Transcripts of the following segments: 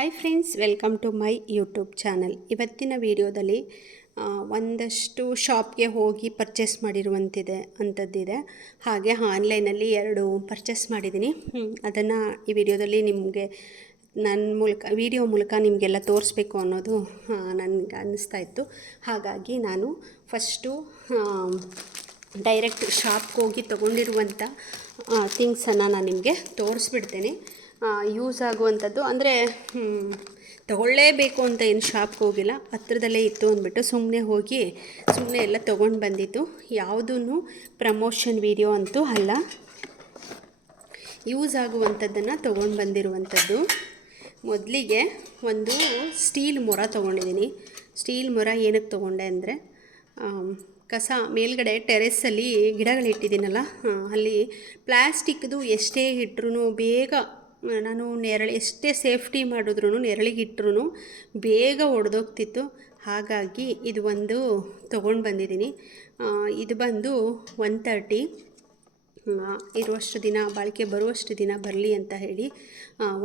Hi friends, welcome to my YouTube channel. ಇವತ್ತಿನ ವಿಡಿಯೋದಲ್ಲಿ ಒಂದಷ್ಟು ಶಾಪ್ಗೆ ಹೋಗಿ ಪರ್ಚೇಸ್ ಅಂಥದ್ದಿದೆ. ಹಾಗೆ ಆನ್ಲೈನಲ್ಲಿ 2 ಪರ್ಚೇಸ್ ಮಾಡಿದ್ದೀನಿ. ಅದನ್ನು ಈ ವಿಡಿಯೋದಲ್ಲಿ ನಿಮಗೆ ವಿಡಿಯೋ ಮೂಲಕ ನಿಮಗೆಲ್ಲ ತೋರಿಸ್ಬೇಕು ಅನ್ನೋದು ನನಗೆ ಅನ್ನಿಸ್ತಾ ಇತ್ತು. ಹಾಗಾಗಿ ನಾನು ಫಸ್ಟು ಡೈರೆಕ್ಟ್ ಶಾಪ್ಗೆ ಹೋಗಿ ತೊಗೊಂಡಿರುವಂಥ ಥಿಂಗ್ಸನ್ನು ನಾನು ನಿಮಗೆ ತೋರಿಸ್ಬಿಡ್ತೇನೆ. ಯೂಸ್ ಆಗುವಂಥದ್ದು ಅಂದರೆ ತೊಗೊಳ್ಳೇಬೇಕು ಅಂತ ಏನು ಶಾಪ್ಗೆ ಹೋಗಿಲ್ಲ, ಹತ್ರದಲ್ಲೇ ಇತ್ತು ಅಂದ್ಬಿಟ್ಟು ಸುಮ್ಮನೆ ಎಲ್ಲ ತೊಗೊಂಡು ಬಂದಿತ್ತು. ಯಾವುದೂ ಪ್ರಮೋಷನ್ ವಿಡಿಯೋ ಅಂತೂ ಅಲ್ಲ, ಯೂಸ್ ಆಗುವಂಥದ್ದನ್ನು ತೊಗೊಂಡು ಬಂದಿರುವಂಥದ್ದು. ಮೊದಲಿಗೆ ಒಂದು ಸ್ಟೀಲ್ ಮೊರ ತೊಗೊಂಡಿದ್ದೀನಿ. ಸ್ಟೀಲ್ ಮೊರ ಏನಕ್ಕೆ ತೊಗೊಂಡೆ ಅಂದರೆ, ಕಸ ಮೇಲ್ಗಡೆ ಟೆರೆಸ್ಸಲ್ಲಿ ಗಿಡಗಳಿಟ್ಟಿದ್ದೀನಲ್ಲ, ಅಲ್ಲಿ ಪ್ಲ್ಯಾಸ್ಟಿಕ್ದು ಎಷ್ಟೇ ಇಟ್ಟರೂ ಬೇಗ ನಾನು ಎಷ್ಟೇ ಸೇಫ್ಟಿ ಮಾಡಿದ್ರೂ ನೆರಳಿಗಿಟ್ರೂ ಬೇಗ ಒಡೆದೋಗ್ತಿತ್ತು. ಹಾಗಾಗಿ ಇದು ಒಂದು ತೊಗೊಂಡು ಬಂದಿದ್ದೀನಿ. ಇದು ಬಂದು 130 ಇರುವಷ್ಟು ದಿನ, ಬಾಳಿಕೆ ಬರುವಷ್ಟು ದಿನ ಬರಲಿ ಅಂತ ಹೇಳಿ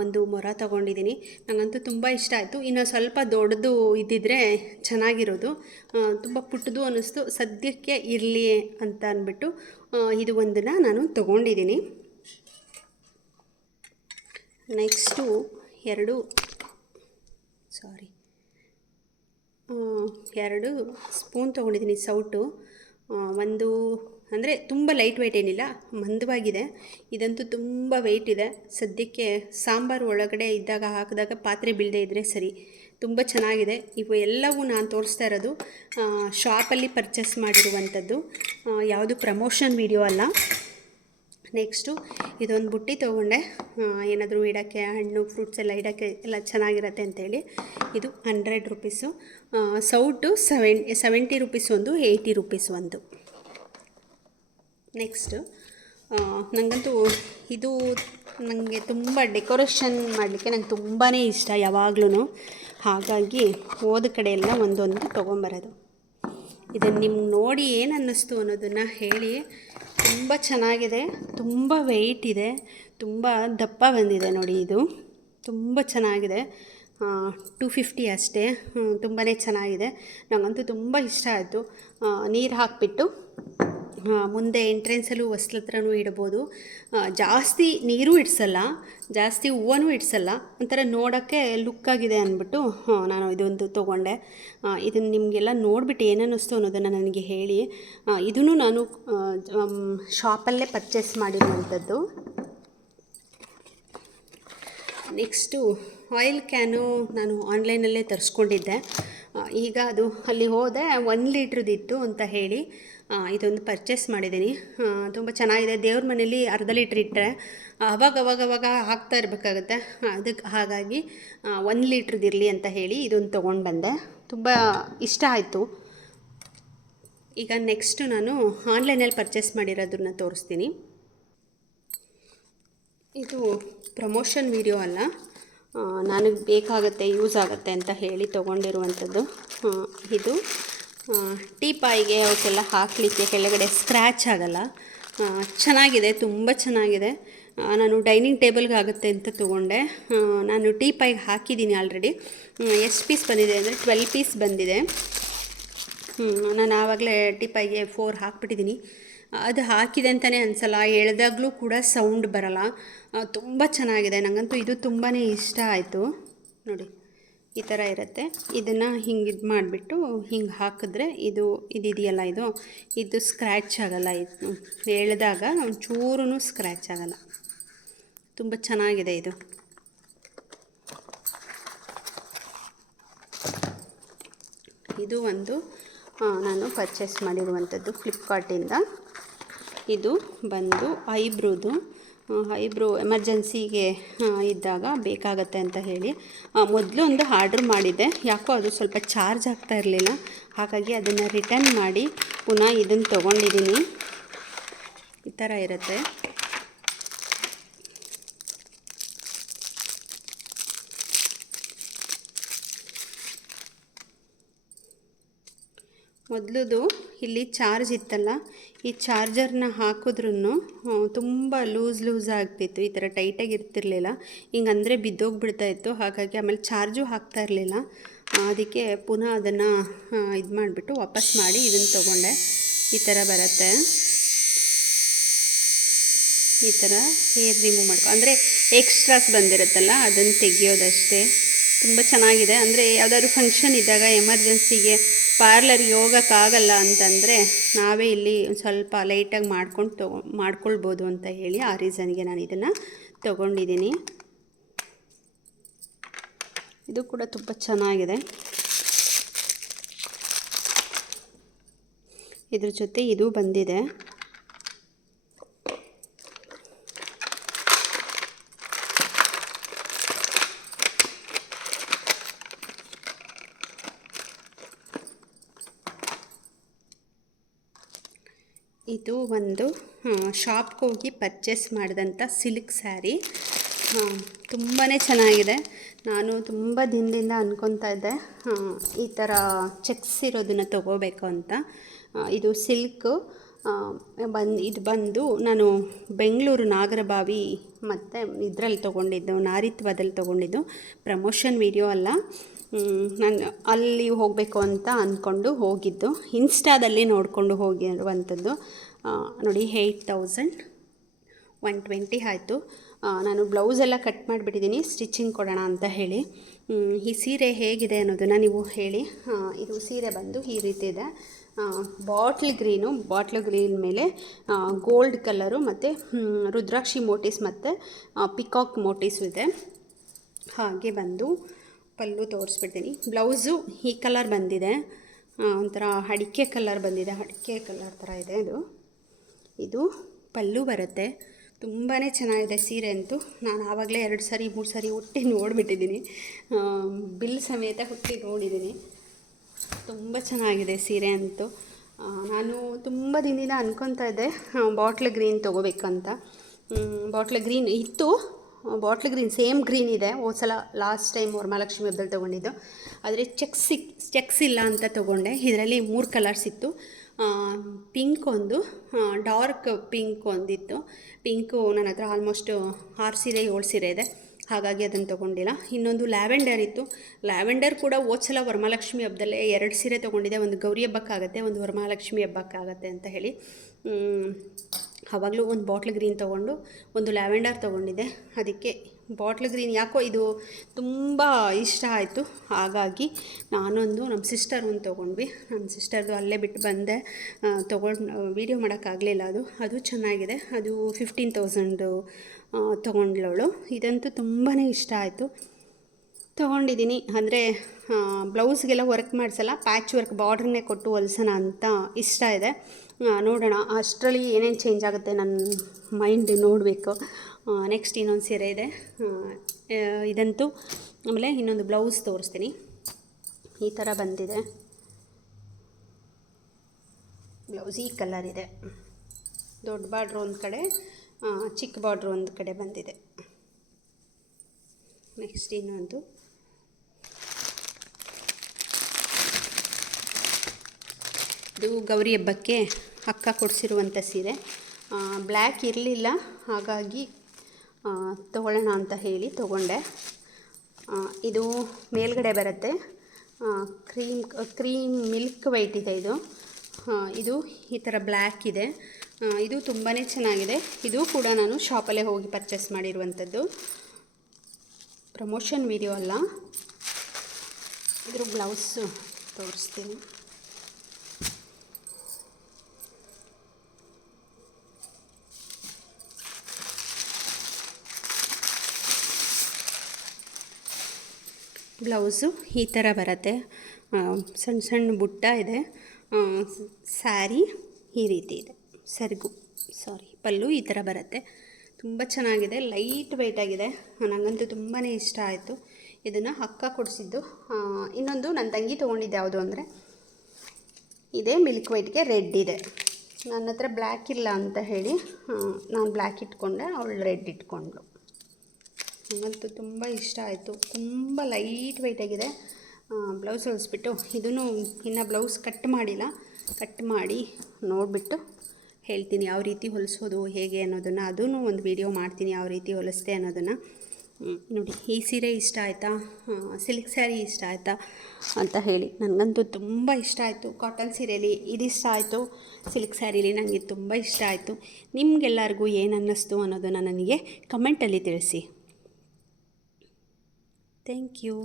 ಒಂದು ಮೊರ ತೊಗೊಂಡಿದ್ದೀನಿ. ನನಗಂತೂ ತುಂಬ ಇಷ್ಟ ಆಯಿತು. ಇನ್ನು ಸ್ವಲ್ಪ ದೊಡ್ಡದು ಇದ್ದಿದ್ದರೆ ಚೆನ್ನಾಗಿರೋದು, ತುಂಬ ಪುಟ್ಟದು ಅನ್ನಿಸ್ತು. ಸದ್ಯಕ್ಕೆ ಇರಲಿ ಅಂತ ಅಂದ್ಬಿಟ್ಟು ಇದು ಒಂದನ್ನು ನಾನು ತೊಗೊಂಡಿದ್ದೀನಿ. ನೆಕ್ಸ್ಟು 2 ಸ್ಪೂನ್ ತೊಗೊಂಡಿದ್ದೀನಿ, ಸೌಟು. ಒಂದು ಅಂದರೆ ತುಂಬ ಲೈಟ್ ವೆಯ್ಟ್ ಏನಿಲ್ಲ, ಮಂದವಾಗಿದೆ. ಇದಂತೂ ತುಂಬ ವೆಯ್ಟ್ ಇದೆ. ಸದ್ಯಕ್ಕೆ ಸಾಂಬಾರು ಒಳಗಡೆ ಹಾಕಿದಾಗ ಪಾತ್ರೆ ಬೀಳದೇ ಇದ್ದರೆ ಸರಿ. ತುಂಬ ಚೆನ್ನಾಗಿದೆ. ಇವು ಎಲ್ಲವೂ ನಾನು ತೋರಿಸ್ತಾ ಇರೋದು ಶಾಪಲ್ಲಿ ಪರ್ಚೇಸ್ ಮಾಡಿರುವಂಥದ್ದು, ಯಾವುದು ಪ್ರಮೋಷನ್ ವಿಡಿಯೋ ಅಲ್ಲ. ನೆಕ್ಸ್ಟು ಇದೊಂದು ಬುಟ್ಟಿ ತೊಗೊಂಡೆ, ಏನಾದರೂ ಇಡೋಕ್ಕೆ, ಹಣ್ಣು ಫ್ರೂಟ್ಸ್ ಎಲ್ಲ ಇಡೋಕ್ಕೆ ಎಲ್ಲ ಚೆನ್ನಾಗಿರತ್ತೆ ಅಂತೇಳಿ. ಇದು 100 ರುಪೀಸು. ಸೌಟು 70 ರುಪೀಸ್ ಒಂದು, 80 ರುಪೀಸ್ ಒಂದು. ನೆಕ್ಸ್ಟು ನನಗಂತೂ ಇದು ನನಗೆ ತುಂಬ ಡೆಕೋರೇಷನ್ ಮಾಡಲಿಕ್ಕೆ ನಂಗೆ ತುಂಬಾ ಇಷ್ಟ ಯಾವಾಗಲೂ. ಹಾಗಾಗಿ ಹೋದ ಕಡೆ ಎಲ್ಲ ಒಂದೊಂದು ತೊಗೊಂಬರೋದು. ಇದನ್ನು ನಿಮ್ಗೆ ನೋಡಿ ಏನು ಅನ್ನಿಸ್ತು ಅನ್ನೋದನ್ನು ಹೇಳಿ. ತುಂಬ ಚೆನ್ನಾಗಿದೆ, ತುಂಬ ವೆಯ್ಟ್ ಇದೆ, ತುಂಬ ದಪ್ಪ ಬಂದಿದೆ ನೋಡಿ. ಇದು ತುಂಬ ಚೆನ್ನಾಗಿದೆ. 250 ಅಷ್ಟೇ. ತುಂಬಾ ಚೆನ್ನಾಗಿದೆ. ನನಗಂತೂ ತುಂಬ ಇಷ್ಟ ಆಯಿತು. ನೀರು ಹಾಕಿಬಿಟ್ಟು ಮುಂದೆ ಎಂಟ್ರೆನ್ಸಲ್ಲೂ ಹೊಸ್ಲ ಹತ್ರನೂ ಇಡ್ಬೋದು. ಜಾಸ್ತಿ ನೀರು ಇಡಿಸಲ್ಲ, ಜಾಸ್ತಿ ಹೂವನೂ ಇಡಿಸಲ್ಲ. ಒಂಥರ ನೋಡೋಕ್ಕೆ ಲುಕ್ಕಾಗಿದೆ ಅಂದ್ಬಿಟ್ಟು ನಾನು ಇದೊಂದು ತೊಗೊಂಡೆ. ಇದನ್ನು ನಿಮಗೆಲ್ಲ ನೋಡಿಬಿಟ್ಟು ಏನನ್ನಿಸ್ತು ಅನ್ನೋದನ್ನು ನನಗೆ ಹೇಳಿ. ಇದನ್ನು ನಾನು ಶಾಪಲ್ಲೇ ಪರ್ಚೇಸ್ ಮಾಡಿರುವಂಥದ್ದು. ನೆಕ್ಸ್ಟು ಆಯಿಲ್ ಕ್ಯಾನು ನಾನು ಆನ್ಲೈನಲ್ಲೇ ತರಿಸ್ಕೊಂಡಿದ್ದೆ. ಈಗ ಅದು ಅಲ್ಲಿ ಹೋದೆ, 1 ಲೀಟ್ರದಿತ್ತು ಅಂತ ಹೇಳಿ ಇದೊಂದು ಪರ್ಚೇಸ್ ಮಾಡಿದ್ದೀನಿ. ತುಂಬ ಚೆನ್ನಾಗಿದೆ. ದೇವ್ರ ಮನೇಲಿ ಅರ್ಧ ಲೀಟ್ರ್ ಇಟ್ಟರೆ ಅವಾಗ ಹಾಕ್ತಾ ಇರಬೇಕಾಗತ್ತೆ. ಹಾಗಾಗಿ 1 ಲೀಟ್ರದಿರಲಿ ಅಂತ ಹೇಳಿ ಇದೊಂದು ತೊಗೊಂಡು ಬಂದೆ. ತುಂಬ ಇಷ್ಟ ಆಯಿತು. ಈಗ ನೆಕ್ಸ್ಟು ನಾನು ಆನ್ಲೈನಲ್ಲಿ ಪರ್ಚೇಸ್ ಮಾಡಿರೋದನ್ನ ತೋರಿಸ್ತೀನಿ. ಇದು ಪ್ರಮೋಷನ್ ವಿಡಿಯೋ ಅಲ್ಲ, ನನಗೆ ಬೇಕಾಗುತ್ತೆ, ಯೂಸ್ ಆಗುತ್ತೆ ಅಂತ ಹೇಳಿ ತೊಗೊಂಡಿರುವಂಥದ್ದು. ಇದು ಟೀಪಾಯಿಗೆ ಅವಕ್ಕೆಲ್ಲ ಹಾಕಲಿಕ್ಕೆ ಕೆಳಗಡೆ ಸ್ಕ್ರ್ಯಾಚ್ ಆಗೋಲ್ಲ. ಚೆನ್ನಾಗಿದೆ, ತುಂಬ ಚೆನ್ನಾಗಿದೆ. ನಾನು ಡೈನಿಂಗ್ ಟೇಬಲ್ಗೆ ಆಗುತ್ತೆ ಅಂತ ತೊಗೊಂಡೆ. ನಾನು ಟೀಪಾಯಿಗೆ ಹಾಕಿದ್ದೀನಿ ಆಲ್ರೆಡಿ. ಎಷ್ಟು ಪೀಸ್ ಬಂದಿದೆ ಅಂದರೆ 12 ಪೀಸ್ ಬಂದಿದೆ. ನಾನು ಆವಾಗಲೇ ಟೀಪಾಯಿಗೆ 4 ಹಾಕ್ಬಿಟ್ಟಿದ್ದೀನಿ. ಅದು ಹಾಕಿದೆ ಅಂತಲೇ ಅನಿಸಲ್ಲ, ಎಳೆದಾಗಲೂ ಕೂಡ ಸೌಂಡ್ ಬರಲ್ಲ. ತುಂಬ ಚೆನ್ನಾಗಿದೆ. ನನಗಂತೂ ಇದು ತುಂಬಾ ಇಷ್ಟ ಆಯಿತು. ನೋಡಿ, ಈ ಥರ ಇರುತ್ತೆ. ಇದನ್ನು ಹಿಂಗೆ ಇದು ಮಾಡಿಬಿಟ್ಟು ಹಿಂಗೆ ಹಾಕಿದ್ರೆ ಇದೆಯಲ್ಲ, ಇದು ಸ್ಕ್ರ್ಯಾಚ್ ಆಗೋಲ್ಲ. ಇದು ಎಳೆದಾಗ ಒಂಚೂರೂ ಸ್ಕ್ರ್ಯಾಚ್ ಆಗೋಲ್ಲ. ತುಂಬ ಚೆನ್ನಾಗಿದೆ ಇದು. ಇದು ಒಂದು ನಾನು ಪರ್ಚೇಸ್ ಮಾಡಿರುವಂಥದ್ದು ಫ್ಲಿಪ್ಕಾರ್ಟಿಂದ. ಇದು ಬಂದು ಐಬ್ರೋ ಎಮರ್ಜೆನ್ಸಿಗೆ ಇದ್ದಾಗ ಬೇಕಾಗತ್ತೆ ಅಂತ ಹೇಳಿ ಮೊದಲು ಒಂದು ಆರ್ಡ್ರ್ ಮಾಡಿದ್ದೆ. ಯಾಕೋ ಅದು ಸ್ವಲ್ಪ ಚಾರ್ಜ್ ಆಗ್ತಾ ಇರಲಿಲ್ಲ. ಹಾಗಾಗಿ ಅದನ್ನು ರಿಟರ್ನ್ ಮಾಡಿ ಪುನಃ ಇದನ್ನು ತೊಗೊಂಡಿದ್ದೀನಿ. ಈ ಥರ ಇರುತ್ತೆ. ಮೊದಲದು ಇಲ್ಲಿ ಚಾರ್ಜ್ ಇತ್ತಲ್ಲ, ಈ ಚಾರ್ಜರ್ನ ಹಾಕಿದ್ರೂ ತುಂಬ ಲೂಸ್ ಆಗ್ತಿತ್ತು, ಈ ಥರ ಟೈಟಾಗಿ ಇರ್ತಿರ್ಲಿಲ್ಲ. ಹಿಂಗಂದರೆ ಬಿದ್ದೋಗ್ಬಿಡ್ತಾಯಿತ್ತು. ಹಾಗಾಗಿ ಆಮೇಲೆ ಚಾರ್ಜು ಹಾಕ್ತಾ ಇರಲಿಲ್ಲ. ಅದಕ್ಕೆ ಪುನಃ ಅದನ್ನು ಇದು ಮಾಡಿಬಿಟ್ಟು ವಾಪಸ್ ಮಾಡಿ ಇದನ್ನು ತೊಗೊಂಡೆ. ಈ ಥರ ಬರುತ್ತೆ. ಈ ಥರ ಹೇರ್ ರಿಮೂವ್ ಮಾಡ್ಕೊ ಅಂದರೆ ಎಕ್ಸ್ಟ್ರಾಸ್ ಬಂದಿರುತ್ತಲ್ಲ ಅದನ್ನು ತೆಗಿಯೋದಷ್ಟೇ. ತುಂಬ ಚೆನ್ನಾಗಿದೆ. ಅಂದರೆ ಯಾವುದಾದ್ರು ಫಂಕ್ಷನ್ ಇದ್ದಾಗ ಎಮರ್ಜೆನ್ಸಿಗೆ ಪಾರ್ಲರ್ಗೆ ಹೋಗೋಕ್ಕಾಗಲ್ಲ ಅಂತಂದರೆ ನಾವೇ ಇಲ್ಲಿ ಸ್ವಲ್ಪ ಲೈಟಾಗಿ ಮಾಡ್ಕೊಳ್ಬೋದು ಅಂತ ಹೇಳಿ ಆ ರೀಸನ್ಗೆ ನಾನು ಇದನ್ನು ತೊಗೊಂಡಿದ್ದೀನಿ. ಇದು ಕೂಡ ತುಂಬ ಚೆನ್ನಾಗಿದೆ. ಇದ್ರ ಜೊತೆ ಇದು ಬಂದಿದೆ. ಇದು ಒಂದು ಶಾಪ್ಗೆ ಹೋಗಿ ಪರ್ಚೇಸ್ ಮಾಡಿದಂಥ ಸಿಲ್ಕ್ ಸ್ಯಾರಿ. ತುಂಬಾ ಚೆನ್ನಾಗಿದೆ. ನಾನು ತುಂಬ ದಿನದಿಂದ ಅಂದ್ಕೊತಾ ಇದ್ದೆ ಈ ಥರ ಚೆಕ್ಸ್ ಇರೋದನ್ನು ತೊಗೋಬೇಕು ಅಂತ. ಇದು ಸಿಲ್ಕು ಇದು ಬಂದು ನಾನು ಬೆಂಗಳೂರು ನಾಗರಬಾವಿ ಮತ್ತು ಇದರಲ್ಲಿ ತೊಗೊಂಡಿದ್ದು, ನಾರಿತ್ವದಲ್ಲಿ ತೊಗೊಂಡಿದ್ದು. ಪ್ರಮೋಷನ್ ವಿಡಿಯೋ ಅಲ್ಲ, ನಾನು ಅಲ್ಲಿ ಹೋಗಬೇಕು ಅಂತ ಅಂದ್ಕೊಂಡು ಹೋಗಿದ್ದು. ಇನ್ಸ್ಟಾದಲ್ಲಿ ನೋಡಿಕೊಂಡು ಹೋಗಿರುವಂಥದ್ದು. ನೋಡಿ 8120 ಆಯಿತು. ನಾನು ಬ್ಲೌಸೆಲ್ಲ ಕಟ್ ಮಾಡಿಬಿಟ್ಟಿದ್ದೀನಿ ಸ್ಟಿಚಿಂಗ್ ಕೊಡೋಣ ಅಂತ ಹೇಳಿ. ಈ ಸೀರೆ ಹೇಗಿದೆ ಅನ್ನೋದನ್ನು ನೀವು ಹೇಳಿ. ಇದು ಸೀರೆ ಬಂದು ಈ ರೀತಿ ಇದೆ. ಬಾಟ್ಲ್ ಗ್ರೀನ್ ಮೇಲೆ ಗೋಲ್ಡ್ ಕಲರು ಮತ್ತು ರುದ್ರಾಕ್ಷಿ ಮೋಟಿಸ್ ಮತ್ತು ಪಿಕಾಕ್ ಮೋಟಿಸು ಇದೆ. ಹಾಗೆ ಬಂದು ಪಲ್ಲು ತೋರಿಸ್ಬಿಡ್ತೀನಿ. ಬ್ಲೌಸು ಈ ಕಲರ್ ಬಂದಿದೆ, ಒಂಥರ ಅಡಿಕೆ ಕಲರ್ ಬಂದಿದೆ. ಅಡಿಕೆ ಕಲರ್ ಥರ ಇದೆ ಇದು ಪಲ್ಲು ಬರುತ್ತೆ. ತುಂಬಾ ಚೆನ್ನಾಗಿದೆ ಸೀರೆ ಅಂತೂ. ನಾನು ಆವಾಗಲೇ 2 ಸಾರಿ 3 ಸಾರಿ ಹುಟ್ಟಿ ನೋಡಿಬಿಟ್ಟಿದ್ದೀನಿ, ಬಿಲ್ ಸಮೇತ ಹುಟ್ಟಿ ನೋಡಿದ್ದೀನಿ. ತುಂಬ ಚೆನ್ನಾಗಿದೆ ಸೀರೆ ಅಂತೂ. ನಾನು ತುಂಬ ದಿನದಿಂದ ಅಂದ್ಕೊತಾ ಇದ್ದೆ ಬಾಟ್ಲ್ ಗ್ರೀನ್ ತೊಗೋಬೇಕಂತ. ಬಾಟ್ಲ್ ಗ್ರೀನ್ ಇತ್ತು, ಬಾಟ್ಲ್ ಗ್ರೀನ್ ಸೇಮ್ ಗ್ರೀನ್ ಇದೆ. ಸಲ ಲಾಸ್ಟ್ ಟೈಮ್ ವರಮಹಾಲಕ್ಷ್ಮಿ ಹಬ್ಬದಲ್ಲಿ ತೊಗೊಂಡಿದ್ದು. ಆದರೆ ಚೆಕ್ಸ್ ಇಲ್ಲ ಅಂತ ತೊಗೊಂಡೆ. ಇದರಲ್ಲಿ 3 ಕಲರ್ಸ್ ಇತ್ತು. ಪಿಂಕ್ ಒಂದು, ಡಾರ್ಕ್ ಪಿಂಕ್ ಒಂದಿತ್ತು. ಪಿಂಕು ನನ್ನ ಹತ್ರ ಆಲ್ಮೋಸ್ಟ್ 6 ಸೀರೆ 7 ಸೀರೆ ಇದೆ, ಹಾಗಾಗಿ ಅದನ್ನು ತೊಗೊಂಡಿಲ್ಲ. ಇನ್ನೊಂದು ಲ್ಯಾವೆಂಡರ್ ಇತ್ತು. ಲ್ಯಾವೆಂಡರ್ ಕೂಡ ಸಲ ವರಮಹಾಲಕ್ಷ್ಮಿ ಹಬ್ಬದಲ್ಲೇ 2 ಸೀರೆ ತೊಗೊಂಡಿದ್ದೆ. ಒಂದು ಗೌರಿ ಹಬ್ಬಕ್ಕಾಗತ್ತೆ, ಒಂದು ವರಮಹಾಲಕ್ಷ್ಮಿ ಹಬ್ಬಕ್ಕಾಗತ್ತೆ ಅಂತ ಹೇಳಿ ಆವಾಗಲೂ ಒಂದು ಬಾಟ್ಲ್ ಗ್ರೀನ್ ತೊಗೊಂಡು ಒಂದು ಲ್ಯಾವೆಂಡರ್ ತೊಗೊಂಡಿದ್ದೆ. ಅದಕ್ಕೆ ಬಾಟ್ಲ್ ಗ್ರೀನ್ ಯಾಕೋ ಇದು ತುಂಬ ಇಷ್ಟ ಆಯಿತು. ಹಾಗಾಗಿ ನಾನೊಂದು ನಮ್ಮ ಸಿಸ್ಟರ್ ಒಂದು ತೊಗೊಂಡ್ವಿ. ನಮ್ಮ ಸಿಸ್ಟರ್ದು ಅಲ್ಲೇ ಬಿಟ್ಟು ಬಂದೆ, ವೀಡಿಯೋ ಮಾಡೋಕ್ಕಾಗಲಿಲ್ಲ. ಅದು ಚೆನ್ನಾಗಿದೆ. ಅದು 15,000 ತೊಗೊಂಡ್ಲವಳು. ಇದಂತೂ ತುಂಬಾ ಇಷ್ಟ ಆಯಿತು. ತೊಗೊಂಡಿದ್ದೀನಿ. ಅಂದರೆ ಬ್ಲೌಸ್ಗೆಲ್ಲ ವರ್ಕ್ ಮಾಡಿಸಲ್ಲ, ಪ್ಯಾಚ್ ವರ್ಕ್ ಬಾರ್ಡ್ರನ್ನೇ ಕೊಟ್ಟು ಹೊಲ್ಸೋಣ ಅಂತ ಇಷ್ಟ ಇದೆ. ನೋಡೋಣ ಅಷ್ಟರಲ್ಲಿ ಏನೇನು ಚೇಂಜ್ ಆಗುತ್ತೆ, ನನ್ನ ಮೈಂಡ್ ನೋಡಬೇಕು. ನೆಕ್ಸ್ಟ್ ಇನ್ನೊಂದು ಸೀರೆ ಇದೆ, ಇದಂತೂ. ಆಮೇಲೆ ಇನ್ನೊಂದು ಬ್ಲೌಸ್ ತೋರಿಸ್ತೀನಿ. ಈ ಥರ ಬಂದಿದೆ ಬ್ಲೌಸ್. ಈ ಕಲರ್ ಇದೆ. ದೊಡ್ಡ ಬಾರ್ಡ್ರ್ ಒಂದು ಕಡೆ, ಚಿಕ್ಕ ಬಾರ್ಡ್ರ್ ಒಂದು ಕಡೆ ಬಂದಿದೆ. ನೆಕ್ಸ್ಟ್ ಇನ್ನೊಂದು ಇದು ಗೌರಿ ಹಬ್ಬಕ್ಕೆ ಅಕ್ಕ ಕೊಡಿಸಿರುವಂಥ ಸೀರೆ. ಬ್ಲ್ಯಾಕ್ ಇರಲಿಲ್ಲ, ಹಾಗಾಗಿ ತೊಗೊಳ್ಳೋಣ ಅಂತ ಹೇಳಿ ತೊಗೊಂಡೆ. ಇದು ಮೇಲ್ಗಡೆ ಬರುತ್ತೆ, ಕ್ರೀಮ್ ಮಿಲ್ಕ್ ವೈಟ್ ಇದೆ. ಇದು ಈ ಥರ ಬ್ಲ್ಯಾಕ್ ಇದೆ. ಇದು ತುಂಬಾ ಚೆನ್ನಾಗಿದೆ. ಇದು ಕೂಡ ನಾನು ಶಾಪಲ್ಲೇ ಹೋಗಿ ಪರ್ಚೇಸ್ ಮಾಡಿರುವಂಥದ್ದು, ಪ್ರಮೋಷನ್ ವಿಡಿಯೋ ಅಲ್ಲ. ಇದ್ರ ಬ್ಲೌಸು ತೋರಿಸ್ತೀನಿ. ಬ್ಲೌಸು ಈ ಥರ ಬರುತ್ತೆ, ಸಣ್ಣ ಸಣ್ಣ ಬುಟ್ಟ ಇದೆ. ಸ್ಯಾರಿ ಈ ರೀತಿ ಇದೆ, ಪಲ್ಲು ಈ ಥರ ಬರುತ್ತೆ. ತುಂಬ ಚೆನ್ನಾಗಿದೆ, ಲೈಟ್ ವೆಯ್ಟ್ ಆಗಿದೆ. ನನಗಂತೂ ತುಂಬಾ ಇಷ್ಟ ಆಯಿತು. ಇದನ್ನು ಅಕ್ಕ ಕೊಡಿಸಿದ್ದು. ಇನ್ನೊಂದು ನನ್ನ ತಂಗಿ ತೊಗೊಂಡಿದ್ದು ಯಾವುದು ಅಂದರೆ ಇದೇ ಮಿಲ್ಕ್ ವೈಟ್ಗೆ ರೆಡ್ ಇದೆ. ನನ್ನ ಹತ್ರ ಬ್ಲ್ಯಾಕ್ ಇಲ್ಲ ಅಂತ ಹೇಳಿ ನಾನು ಬ್ಲ್ಯಾಕ್ ಇಟ್ಕೊಂಡೆ, ಅವಳು ರೆಡ್ ಇಟ್ಕೊಂಡ್ಳು. ನನಗಂತೂ ತುಂಬ ಇಷ್ಟ ಆಯಿತು. ತುಂಬ ಲೈಟ್ ವೆಯ್ಟಾಗಿದೆ. ಬ್ಲೌಸ್ ಹೊಲಿಸ್ಬಿಟ್ಟು ಇದನ್ನು ಇನ್ನೂ ಬ್ಲೌಸ್ ಕಟ್ ಮಾಡಿಲ್ಲ, ಕಟ್ ಮಾಡಿ ನೋಡಿಬಿಟ್ಟು ಹೇಳ್ತೀನಿ ಯಾವ ರೀತಿ ಹೊಲಿಸೋದು ಹೇಗೆ ಅನ್ನೋದನ್ನು, ಅದೂ ಒಂದು ವಿಡಿಯೋ ಮಾಡ್ತೀನಿ ಯಾವ ರೀತಿ ಹೊಲಿಸ್ದೆ ಅನ್ನೋದನ್ನು. ನೋಡಿ, ಈ ಸೀರೆ ಇಷ್ಟ ಆಯಿತಾ, ಸಿಲ್ಕ್ ಸ್ಯಾರಿ ಇಷ್ಟ ಆಯಿತಾ ಅಂತ ಹೇಳಿ. ನನಗಂತೂ ತುಂಬ ಇಷ್ಟ ಆಯಿತು. ಕಾಟನ್ ಸೀರೆಯಲ್ಲಿ ಇದು ಇಷ್ಟ ಆಯಿತು, ಸಿಲ್ಕ್ ಸ್ಯಾರೀಲಿ ನನಗೆ ತುಂಬ ಇಷ್ಟ ಆಯಿತು. ನಿಮಗೆಲ್ಲರಿಗೂ ಏನು ಅನ್ನಿಸ್ತು ಅನ್ನೋದನ್ನು ನನಗೆ ಕಮೆಂಟಲ್ಲಿ ತಿಳಿಸಿ. Thank you.